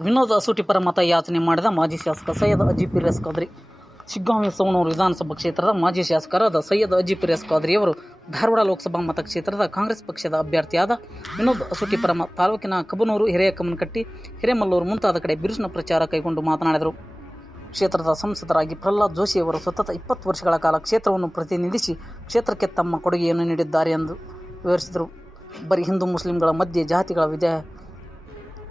ವಿನೋದ್ ಅಸೂಟಿ ಪರ ಮತ ಯಾಚನೆ ಮಾಡಿದ ಮಾಜಿ ಶಾಸಕ ಸೈಯದ್ ಅಜಿಪಿ ಪಿರಿಯಸ್ ಖಾದ್ರಿ ಶಿಗ್ಗಾಂವಿ ಸೋಣೂರು ವಿಧಾನಸಭಾ ಕ್ಷೇತ್ರದ ಮಾಜಿ ಶಾಸಕರಾದ ಸೈಯದ್ ಅಜೀಬ್ ಕಾದ್ರಿ ಅವರು ಧಾರವಾಡ ಲೋಕಸಭಾ ಮತಕ್ಷೇತ್ರದ ಕಾಂಗ್ರೆಸ್ ಪಕ್ಷದ ಅಭ್ಯರ್ಥಿಯಾದ ವಿನೋದ್ ಅಸೂಟಿ ಪರ ಮ- ತಾಲೂಕಿನ ಕಬನೂರು ಹಿರೇಕಮ್ಮನಕಟ್ಟಿ ಹಿರೇಮಲ್ಲೂರು ಮುಂತಾದ ಕಡೆ ಬಿರುಸಿನ ಪ್ರಚಾರ ಕೈಗೊಂಡು ಮಾತನಾಡಿದರು. ಕ್ಷೇತ್ರದ ಸಂಸದರಾಗಿ ಪ್ರಹ್ಲಾದ್ ಜೋಶಿಯವರು ಸತತ ಇಪ್ಪತ್ತು ವರ್ಷಗಳ ಕಾಲ ಕ್ಷೇತ್ರವನ್ನು ಪ್ರತಿನಿಧಿಸಿ ಕ್ಷೇತ್ರಕ್ಕೆ ತಮ್ಮ ಕೊಡುಗೆಯನ್ನು ನೀಡಿದ್ದಾರೆ ಎಂದು ವಿವರಿಸಿದರು. ಬರೀ ಹಿಂದೂ ಮುಸ್ಲಿಂಗಳ ಮಧ್ಯೆ ಜಾತಿಗಳ ವಿಧ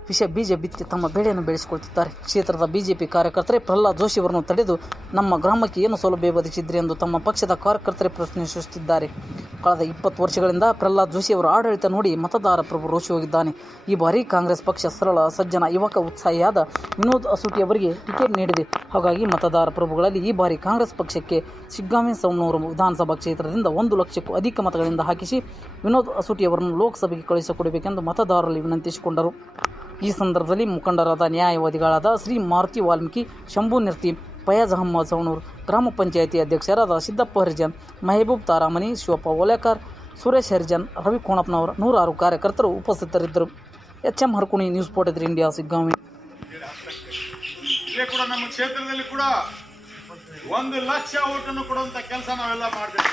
ವಿಷ ಬೀಜ ಬಿತ್ತಿ ತಮ್ಮ ಬೆಳೆಯನ್ನು ಬೆಳೆಸಿಕೊಳ್ತಿದ್ದಾರೆ. ಕ್ಷೇತ್ರದ ಬಿಜೆಪಿ ಕಾರ್ಯಕರ್ತರೇ ಪ್ರಹ್ಲಾದ್ ಜೋಶಿ ಅವರನ್ನು ತಡೆದು ನಮ್ಮ ಗ್ರಾಮಕ್ಕೆ ಏನು ಸೌಲಭ್ಯ ಒದಗಿಸಿದ್ರಿ ಎಂದು ತಮ್ಮ ಪಕ್ಷದ ಕಾರ್ಯಕರ್ತರೇ ಪ್ರಶ್ನಿಸುತ್ತಿದ್ದಾರೆ ಕಳೆದ ಇಪ್ಪತ್ತು ವರ್ಷಗಳಿಂದ ಪ್ರಹ್ಲಾದ್ ಜೋಶಿ ಅವರ ಆಡಳಿತ ನೋಡಿ ಮತದಾರ ಪ್ರಭು ರೋಷಿ ಹೋಗಿದ್ದಾನೆ. ಈ ಬಾರಿ ಕಾಂಗ್ರೆಸ್ ಪಕ್ಷ ಸರಳ, ಸಜ್ಜನ, ಯುವಕ, ಉತ್ಸಾಹಿಯಾದ ವಿನೋದ್ ಅಸೂಟಿ ಅವರಿಗೆ ಟಿಕೆಟ್ ನೀಡಿದೆ. ಹಾಗಾಗಿ ಮತದಾರ ಪ್ರಭುಗಳಲ್ಲಿ ಈ ಬಾರಿ ಕಾಂಗ್ರೆಸ್ ಪಕ್ಷಕ್ಕೆ ಸಿಗ್ಗಾಮಿ ಸವಣೂರು ವಿಧಾನಸಭಾ ಕ್ಷೇತ್ರದಿಂದ ಒಂದು ಲಕ್ಷಕ್ಕೂ ಅಧಿಕ ಮತಗಳಿಂದ ಹಾಕಿಸಿ ವಿನೋದ್ ಅಸೂಟಿ ಅವರನ್ನು ಲೋಕಸಭೆಗೆ ಕಳುಹಿಸಿಕೊಡಬೇಕೆಂದು ಮತದಾರರಲ್ಲಿ ವಿನಂತಿಸಿಕೊಂಡರು. ಈ ಸಂದರ್ಭದಲ್ಲಿ ಮುಖಂಡರಾದ ನ್ಯಾಯವಾದಿಗಳಾದ ಶ್ರೀ ಮಾರುತಿ ವಾಲ್ಮೀಕಿ ಶಂಭು ನಿರ್ತಿ ಫಯಾಜ್ ಅಹಮ್ಮದ್ ಸವಣೂರು ಗ್ರಾಮ ಪಂಚಾಯಿತಿ ಅಧ್ಯಕ್ಷರಾದ ಸಿದ್ದಪ್ಪ ಹರಿಜನ್ ಮೆಹಬೂಬ್ ತಾರಾಮಣಿ ಶಿವಪ್ಪ ಓಲೇಕರ್ ಸುರೇಶ್ ಹರಿಜನ್ ರವಿ ಕೋಣಪ್ಪನವರು ನೂರಾರು ಕಾರ್ಯಕರ್ತರು ಉಪಸ್ಥಿತರಿದ್ದರು H M Harkuni news port India Shiggaon ಇಲ್ಲೇ ಕೂಡ ನಮ್ಮ ಕ್ಷೇತ್ರದಲ್ಲಿ ಕೂಡ ಒಂದು ಲಕ್ಷ ಓಟನ್ನು ಕೊಡುವಂತ ಕೆಲಸ ನಾವೆಲ್ಲ ಮಾಡ್ಬೇಕು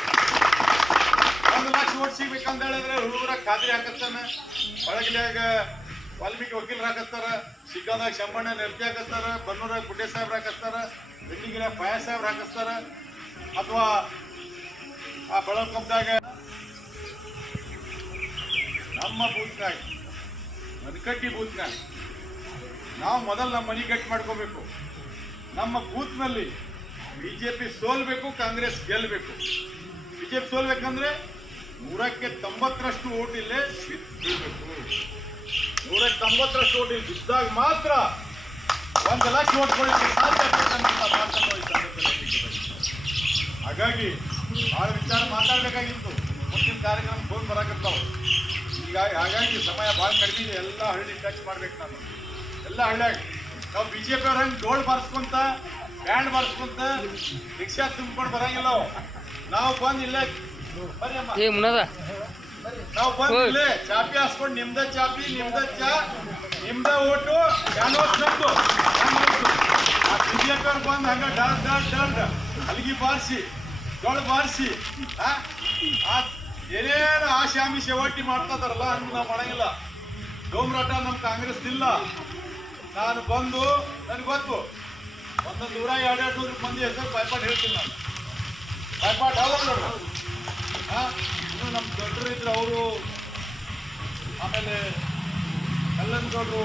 ಒಂದು ಲಕ್ಷ ಓಟ್ ಸಿಗ್ಬೇಕಂತ ಹೇಳಿದ್ರೆ ಹುಡುಗರ ಖಾತ್ರಿ ಹಾಕಸ್ತಾನೆ ಒಳಗಿಲ್ಯಾಗ ವಾಲ್ಮೀಕಿ ವಕೀಲರು ಹಾಕಸ್ತಾರ ಸಿಗ್ಗಾದಾಗ ಶಂಬಣ್ಣ ನೆರ್ತಿ ಹಾಕಸ್ತಾರ, ಬನ್ನೂರಾಗ ಗುಡ್ಡೆ ಸಾಹೇಬ್ರು ಹಾಕಸ್ತಾರ ಬೆಳ್ಳಿಗಿರ ಪಾಯ ಸಾಹೇಬ್ರು ಹಾಕಸ್ತಾರ, ಅಥವಾ ಆ ಬೆಳಕಂಬದಾಗ ನಮ್ಮ ಬೂತ್ನಾಗ ಮನಕಟ್ಟಿ ಬೂತ್ನಾಗ ನಾವು ಮೊದಲು ನಮ್ಮ ಮನೆ ಮಾಡ್ಕೋಬೇಕು. ನಮ್ಮ ಬೂತ್ನಲ್ಲಿ ಬಿಜೆಪಿ ಸೋಲ್ಬೇಕು, ಕಾಂಗ್ರೆಸ್ ಗೆಲ್ಲಬೇಕು ಬಿಜೆಪಿ ಸೋಲ್ಬೇಕಂದ್ರೆ ನೂರಕ್ಕೆ ತೊಂಬತ್ತರಷ್ಟು ಓಟ್ ಇಲ್ಲೇ ಬೀಳ್ಬೇಕು ನೂರಕ್ಕೆ ತೊಂಬತ್ತರಷ್ಟು ಓಟ್ ಬಿದ್ದಾಗ ಮಾತ್ರ ಒಂದು ಲಕ್ಷ ಓಟ್ ಕೊಡಲಿಕ್ಕೆ ಸಾಧ್ಯ. ಹಾಗಾಗಿ ಭಾಳ ವಿಚಾರ ಮಾತಾಡಬೇಕಾಗಿತ್ತು ಮುಂದಿನ ಕಾರ್ಯಕ್ರಮ ಫೋನ್ ಬರಾಕತ್ತಾವ ಈಗ ಹಾಗಾಗಿ ಸಮಯ ಭಾಳ ಕಡಿಮೆ ಇದೆ ಎಲ್ಲ ಹಳ್ಳಿ ಟಚ್ ಮಾಡ್ಬೇಕು ನಾನು ಎಲ್ಲ ಹಳ್ಳ್ಯಾಗ ನಾವು ಬಿ ಜೆ ಪಿ ಅವ್ರ ಹಂಗೆ ಡೋಲ್ ಬಾರಿಸ್ಕೊಂತ, ಬ್ಯಾಂಡ್ ಬಾರಿಸ್ಕೊಂತ, ರಿಕ್ಷಾ ತುಂಬ್ಕೊಂಡು ಬರಂಗಿಲ್ಲ. ನಾವು ಬಂದು ಇಲ್ಲೇ ಬರ್ರಿ ಅಮ್ಮ. ನಾವು ಬಂದು ಇಲ್ಲೇ ಚಾಪಿ ಹಾಸ್ಕೊಂಡು ನಿಮ್ದ ಚಾಪಿ ನಿಮ್ದ ಚಾ ನಿಮ್ದ ಓಟು ಯಾನೋ ನಮ್ದು? ಬಿಜೆಪಿ ಅವ್ರು ಬಂದು ಹಂಗ ಡಾಲ್ ಡಾಲ್ ಡಾಲ್ ಅಲ್ಲಿಗೆ ಬಾರಿಸಿ ಜೋಳ ಬಾರಿಸಿ ಏನೇನು ಆಶೆ ಆಮಿಷ ಒಟ್ಟಿ ಮಾಡ್ತಾ ಇದಾರಲ್ಲ ಹಂಗೆ ನಾವು ಮಾಡಂಗಿಲ್ಲ. ಡೋಮ್ರಾಟ ನಮ್ಮ ಕಾಂಗ್ರೆಸ್ ಇಲ್ಲ. ನಾನು ಬಂದು ನನಗೆ ಗೊತ್ತು. ಒಂದೊಂದು ನೂರ ಎರಡು ಎರಡು ನೂರು ಮಂದಿ ಹೆಸರು ಬಾಯ್ಪಾಟ್ ಹೇಳ್ತೀನಿ ನಾನು. ಬಾಯ್ಪಾಟ್ ಹೌದಲ್ಲ ಹಾ ನಮ್ಮ ದೊಡ್ಡರು ಇದ್ರು ಅವರು ಆಮೇಲೆ ಕಲ್ಲನ್ಗೌಡರು